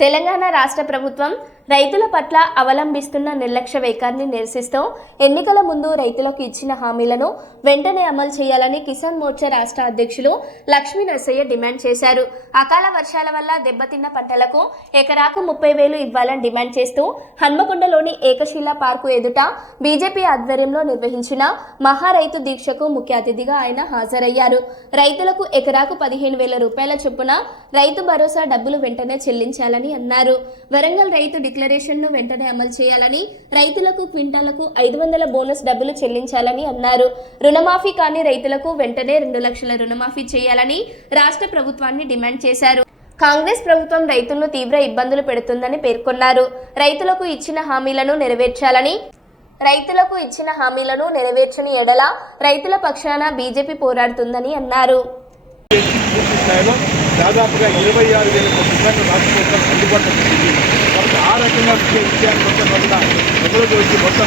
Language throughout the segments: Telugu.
తెలంగాణ రాష్ట్ర ప్రభుత్వం రైతుల పట్ల అవలంబిస్తున్న నిర్లక్ష్య వైఖరిని నిరసిస్తూ ఎన్నికల ముందు రైతులకు ఇచ్చిన హామీలను వెంటనే అమలు చేయాలని కిసాన్ మోర్చా రాష్ట్ర అధ్యక్షులు లక్ష్మీ నరసయ్య డిమాండ్ చేశారు. అకాల వర్షాల వల్ల దెబ్బతిన్న పంటలకు ఎకరాకు ముప్పై వేలు ఇవ్వాలని డిమాండ్ చేస్తూ హన్మకొండలోని ఏకశిలా పార్కు ఎదుట బీజేపీ ఆధ్వర్యంలో నిర్వహించిన మహారైతు దీక్షకు ముఖ్య అతిథిగా ఆయన హాజరయ్యారు. రైతులకు ఎకరాకు పదిహేను వేల రూపాయల చొప్పున రైతు భరోసా డబ్బులు వెంటనే చెల్లించాలని అన్నారు. వరంగల్ రైతు డిక్లరేషన్ను వెంటనే అమలు చేయాలని రైతులకు క్వింటాలకు ఐదు వందల బోనస్ డబ్బులు చెల్లించాలని అన్నారు. రుణమాఫీ కాని రైతులకు వెంటనే రెండు లక్షల రుణమాఫీ చేయాలని రాష్ట్ర ప్రభుత్వాన్ని డిమాండ్ చేశారు. కాంగ్రెస్ ప్రభుత్వం రైతులను తీవ్ర ఇబ్బందులు పెడుతుందని పేర్కొన్నారు. రైతులకు ఇచ్చిన హామీలను నెరవేర్చాలని రైతులకు ఇచ్చిన హామీలను నెరవేర్చని ఎడల రైతుల పక్షాన బీజేపీ పోరాడుతుందని అన్నారు. దాదాపుగా ఇరవై ఆరు వేల కోట్ల రూపాయలు రాష్ట్ర ప్రభుత్వం అందుబాటులో ఆ రకంగా విషయ విషయాన్ని మొత్తం వల్ల ఎదురు వచ్చి మొత్తం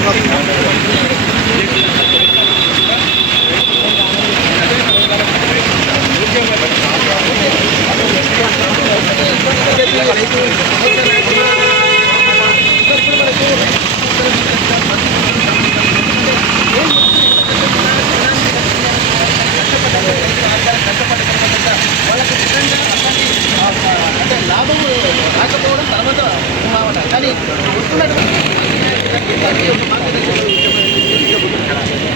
కానీ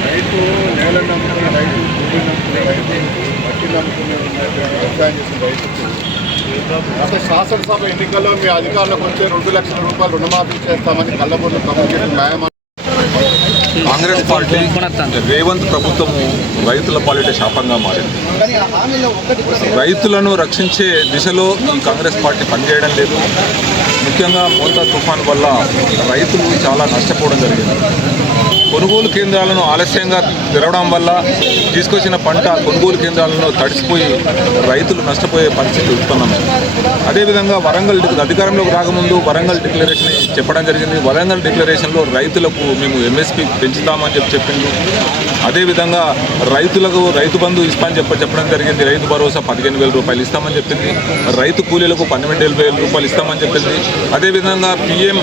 రైతు నేలను నమ్ముకున్న రైతు భూమిని నమ్ముకునే రైతు మట్టిని నమ్ముకునే వ్యవసాయం చేసిన రైతుకు గత శాసనసభ ఎన్నికల్లో మీ అధికారులకు వచ్చే రెండు లక్షల రూపాయలు రుణమాఫీ చేస్తామని కళ్ళబొల్లు కమ్యూనికేషన్ న్యాయమా కాంగ్రెస్ పార్టీ రేవంత్ ప్రభుత్వము రైతుల పాలిట శాపంగా మారింది. రైతులను రక్షించే దిశలో ఈ కాంగ్రెస్ పార్టీ పనిచేయడం లేదు. ముఖ్యంగా మోతా తుఫాన్ వల్ల రైతులు చాలా నష్టపోవడం జరిగింది. కొనుగోలు కేంద్రాలను ఆలస్యంగా తెరవడం వల్ల తీసుకొచ్చిన పంట కొనుగోలు కేంద్రాలను తడిసిపోయి రైతులు నష్టపోయే పరిస్థితి ఉత్పన్నమైంది. అదేవిధంగా వరంగల్ అధికారంలోకి రాకముందు వరంగల్ డిక్లరేషన్ చెప్పడం జరిగింది. వరంగల్ డిక్లరేషన్లో రైతులకు మేము ఎంఎస్పి పెంచుతామని చెప్పి చెప్పింది అదేవిధంగా రైతులకు రైతు బంధు ఇస్తామని చెప్ప చెప్పడం జరిగింది. రైతు భరోసా పదిహేను వేల రూపాయలు ఇస్తామని చెప్పింది. రైతు కూలీలకు పన్నెండు వేల రూపాయలు ఇస్తామని చెప్పింది. అదేవిధంగా పిఎం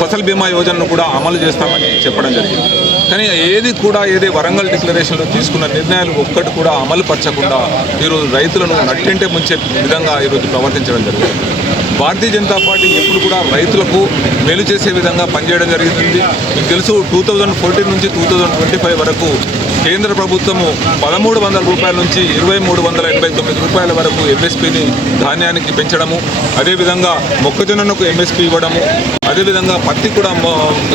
ఫసల్ బీమా యోజనను కూడా అమలు చేస్తామని చెప్పడం జరిగింది. కానీ ఏది కూడా ఏది వరంగల్ డిక్లరేషన్లో తీసుకున్న నిర్ణయాలు ఒక్కటి కూడా అమలు పరచకుండా ఈరోజు రైతులను నట్టింటే ముంచే విధంగా ఈరోజు ప్రవర్తించడం జరిగింది. భారతీయ జనతా పార్టీ ఎప్పుడు కూడా రైతులకు మేలు చేసే విధంగా పనిచేయడం జరుగుతుంది. మీకు తెలుసు టూ థౌజండ్ ఫోర్టీన్ నుంచి టూ ట్వంటీ ఫైవ్ వరకు కేంద్ర ప్రభుత్వము పదమూడు వందల రూపాయల నుంచి ఇరవై మూడు వందల ఎనభై తొమ్మిది రూపాయల వరకు ఎంఎస్పీని ధాన్యానికి పెంచడము అదేవిధంగా మొక్కజొన్నకు ఎంఎస్పీ ఇవ్వడము అదేవిధంగా పత్తి కూడా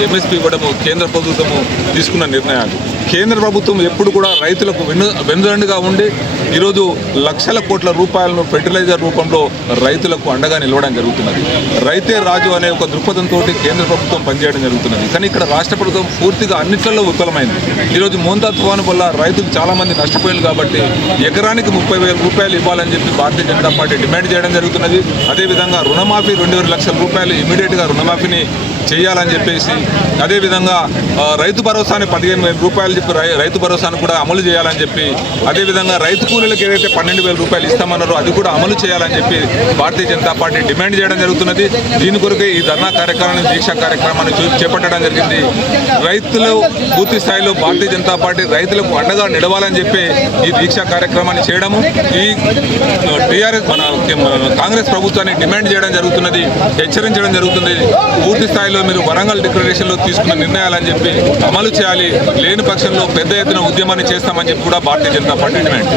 ఎంఎస్పీ ఇవ్వడము కేంద్ర ప్రభుత్వము తీసుకున్న నిర్ణయాలు. కేంద్ర ప్రభుత్వం ఎప్పుడు కూడా రైతులకు వెన్ను వెన్నుదండుగా ఉండి ఈరోజు లక్షల కోట్ల రూపాయలను ఫెర్టిలైజర్ రూపంలో రైతులకు అండగా నిలవడం జరుగుతున్నది. రైతే రాజు అనే ఒక దృక్పథంతో కేంద్ర ప్రభుత్వం పనిచేయడం జరుగుతున్నది. కానీ ఇక్కడ రాష్ట్ర ప్రభుత్వం పూర్తిగా అన్నిట్లలో విఫలమైంది. ఈరోజు మోంతా తుఫాను వల్ల రైతులు చాలా మంది నష్టపోయారు కాబట్టి ఎకరానికి ముప్పై వేల రూపాయలు ఇవ్వాలని చెప్పి భారతీయ జనతా పార్టీ డిమాండ్ చేయడం జరుగుతున్నది. అదేవిధంగా రుణమాఫీ రెండు వేల లక్షల రూపాయలు ఇమీడియట్గా రుణమాఫీని చేయాలని చెప్పేసి అదేవిధంగా రైతు భరోసాని పదిహేను వేల రూపాయలు చెప్పి రైతు భరోసాను కూడా అమలు చేయాలని చెప్పి అదేవిధంగా రైతు కూలీలకు ఏదైతే పన్నెండు వేల రూపాయలు ఇస్తామన్నారో అది కూడా అమలు చేయాలని చెప్పి భారతీయ జనతా పార్టీ డిమాండ్ చేయడం జరుగుతున్నది. దీని కొరకు ఈ ధర్నా కార్యక్రమాన్ని దీక్ష కార్యక్రమాన్ని చేపట్టడం జరిగింది. రైతులు పూర్తి స్థాయిలో భారతీయ జనతా పార్టీ రైతులకు అండగా నిలవాలని చెప్పి ఈ దీక్ష కార్యక్రమాన్ని చేయడము ఈ టీఆర్ఎస్ మన మన కాంగ్రెస్ ప్రభుత్వాన్ని డిమాండ్ చేయడం జరుగుతున్నది హెచ్చరించడం జరుగుతుంది. పూర్తి స్థాయిలో మీరు వరంగల్ డిక్లరేషన్లో తీసుకున్న నిర్ణయాలని చెప్పి అమలు చేయాలి లేని పక్షంలో పెద్ద ఎత్తున ఉద్యమాన్ని చేస్తామని చెప్పి కూడా భారతీయ జనతా పార్టీ డిమాండ్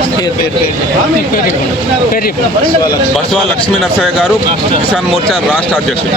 బస్వా లక్ష్మీ నరసయ్య గారు కిసాన్ మోర్చా రాష్ట్ర అధ్యక్షుడు